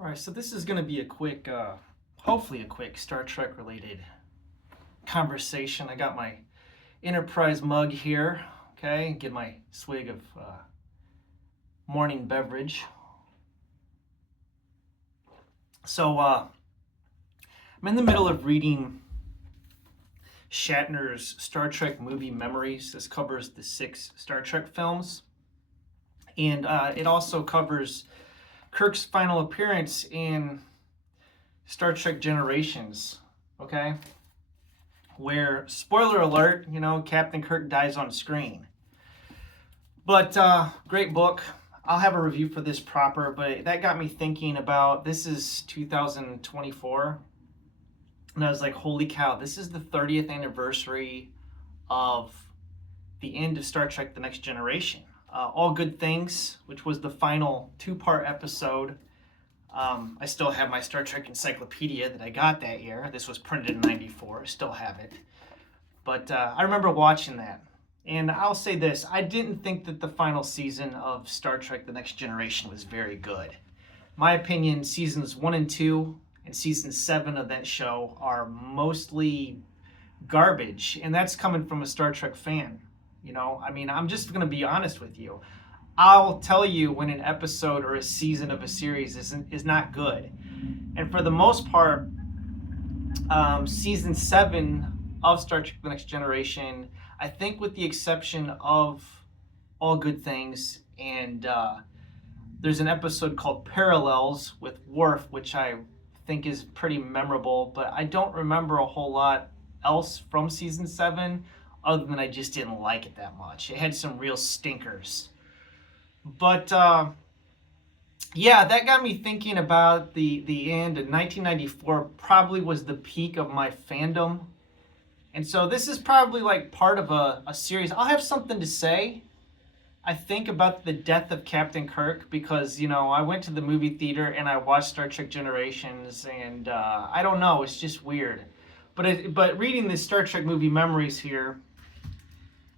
All right, so this is going to be a quick, hopefully a quick Star Trek related conversation. I got my Enterprise mug here, okay, get my swig of morning beverage. So I'm in the middle of reading Shatner's Star Trek movie memories. This covers the 6 Star Trek films, and it also covers Kirk's final appearance in Star Trek Generations, okay? Where, spoiler alert, Captain Kirk dies on screen. But great book. I'll have a review for this proper, but that got me thinking about, this is 2024, and I was like, holy cow, this is the 30th anniversary of the end of Star Trek The Next Generation. All Good Things, which was the final 2-part episode. I still have my Star Trek encyclopedia that I got that year. This was printed in '94. I still have it. But I remember watching that. And I'll say this. I didn't think that the final season of Star Trek The Next Generation was very good. My opinion, seasons 1 and 2 and season 7 of that show are mostly garbage. And that's coming from a Star Trek fan. I'm just going to be honest with you. I'll tell you when an episode or a season of a series is not good. And for the most part, season 7 of Star Trek The Next Generation, I think with the exception of All Good Things, and there's an episode called Parallels with Worf, which I think is pretty memorable, but I don't remember a whole lot else from season 7, other than I just didn't like it that much. It had some real stinkers. But yeah, that got me thinking about the end. In 1994 probably was the peak of my fandom. And so this is probably like part of a series. I'll have something to say, I think, about the death of Captain Kirk, because, I went to the movie theater and I watched Star Trek Generations, and I don't know, it's just weird. But reading the Star Trek movie memories here,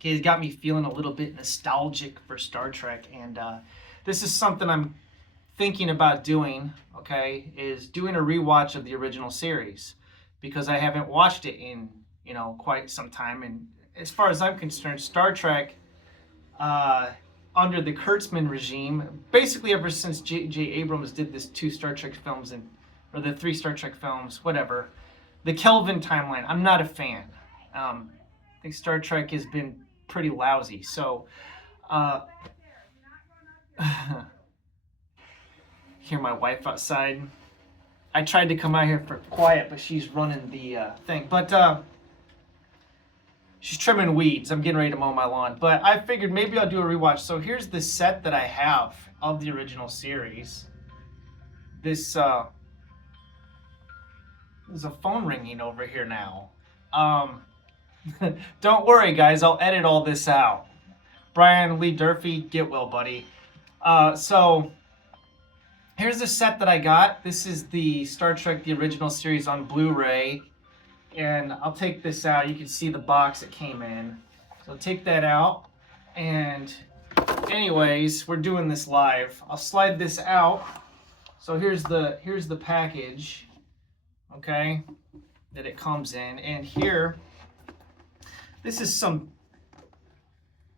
it's got me feeling a little bit nostalgic for Star Trek, and this is something I'm thinking about doing, okay, is doing a rewatch of the original series, because I haven't watched it in, quite some time. And as far as I'm concerned, Star Trek, under the Kurtzman regime, basically ever since J.J. Abrams did this 2 Star Trek films, or the 3 Star Trek films, whatever, the Kelvin timeline, I'm not a fan. I think Star Trek has been pretty lousy. So, hear my wife outside. I tried to come out here for quiet, but she's running the thing. But she's trimming weeds. I'm getting ready to mow my lawn. But I figured maybe I'll do a rewatch. So here's the set that I have of the original series. This there's a phone ringing over here now. Don't worry, guys. I'll edit all this out. Brian Lee Durfee, get well, buddy. So here's the set that I got. This is the Star Trek The Original Series on Blu-ray. And I'll take this out. You can see the box it came in. So take that out. And anyways, we're doing this live. I'll slide this out. So here's the package, okay, that it comes in. And here, this is some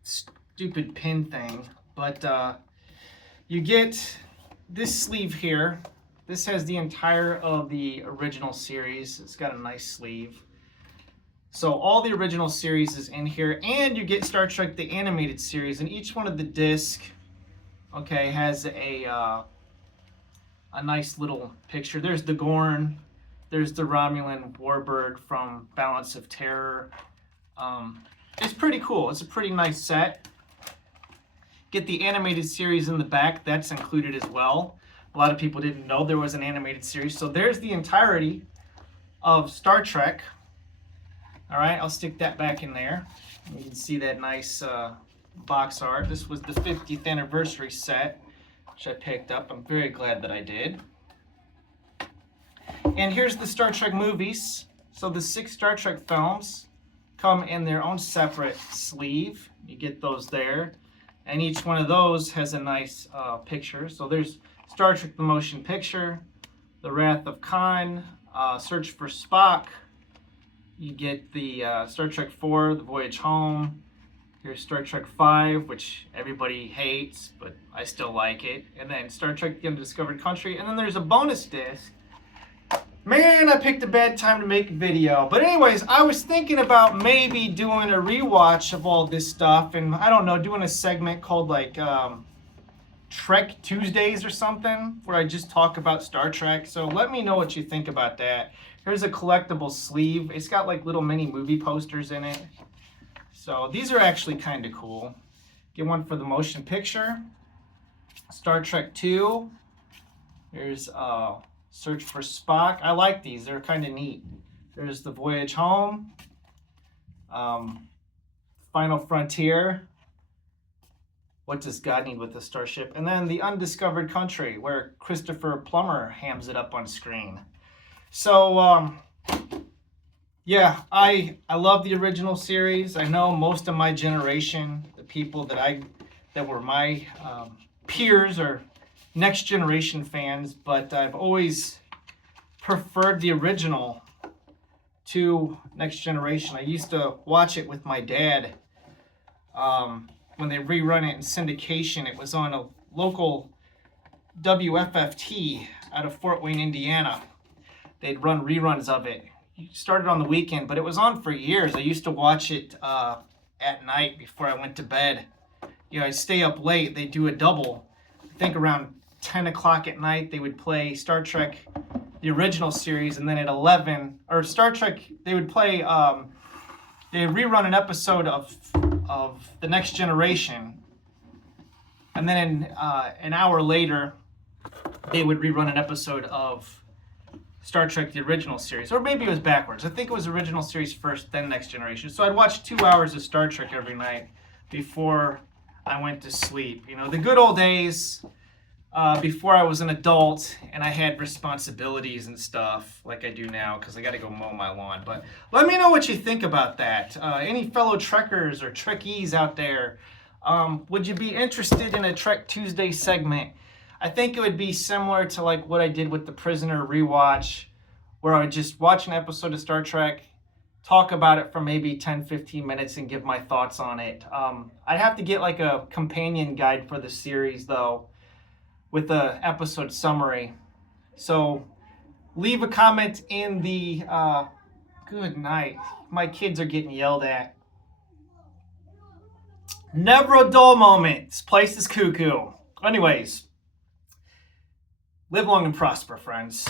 stupid pin thing, but you get this sleeve here. This has the entire of the original series. It's got a nice sleeve. So all the original series is in here, and you get Star Trek the Animated Series, and each one of the disc, okay, has a nice little picture. There's the Gorn, there's the Romulan Warbird from Balance of Terror. It's pretty cool. It's a pretty nice set. Get the animated series in the back. That's included as well. A lot of people didn't know there was an animated series. So there's the entirety of Star Trek. All right, I'll stick that back in there. You can see that nice box art. This was the 50th anniversary set, which I picked up. I'm very glad that I did. And here's the Star Trek movies. So the 6 Star Trek films come in their own separate sleeve. You get those there. And each one of those has a nice picture. So there's Star Trek the Motion Picture, The Wrath of Khan, Search for Spock. You get the Star Trek 4, The Voyage Home. Here's Star Trek 5, which everybody hates, but I still like it. And then Star Trek The Undiscovered Country. And then there's a bonus disc. Man, I picked a bad time to make a video. But anyways, I was thinking about maybe doing a rewatch of all this stuff. And I don't know, doing a segment called like Trek Tuesdays or something, where I just talk about Star Trek. So let me know what you think about that. Here's a collectible sleeve. It's got like little mini movie posters in it. So these are actually kind of cool. Get one for the motion picture. Star Trek 2. Here's Search for Spock. I like these. They're kind of neat. There's The Voyage Home. Final Frontier. What does God need with a starship? And then The Undiscovered Country, where Christopher Plummer hams it up on screen. So, yeah, I love the original series. I know most of my generation, the people that were my peers, are Next Generation fans, but I've always preferred the original to Next Generation. I used to watch it with my dad when they rerun it in syndication. It was on a local WFFT out of Fort Wayne, Indiana. They'd run reruns of it. It started on the weekend, but it was on for years. I used to watch it at night before I went to bed. You know, I'd stay up late. They'd do a double. I think around 10 o'clock at night, they would play Star Trek, the original series, and then at 11, or Star Trek, they would play, they'd rerun an episode of The Next Generation, and then an hour later, they would rerun an episode of Star Trek, the original series. Or maybe it was backwards. I think it was original series first, then Next Generation. So I'd watch 2 hours of Star Trek every night before I went to sleep. You know, the good old days before I was an adult and I had responsibilities and stuff like I do now, because I got to go mow my lawn. But let me know what you think about that. Any fellow Trekkers or Trekkies out there, would you be interested in a Trek Tuesday segment? I think it would be similar to like what I did with the Prisoner rewatch, where I would just watch an episode of Star Trek, talk about it for maybe 10-15 minutes and give my thoughts on it. I'd have to get like a companion guide for the series though, with the episode summary. So leave a comment in the good night. My kids are getting yelled at. Never a dull moment. This place is cuckoo. Anyways, live long and prosper, friends.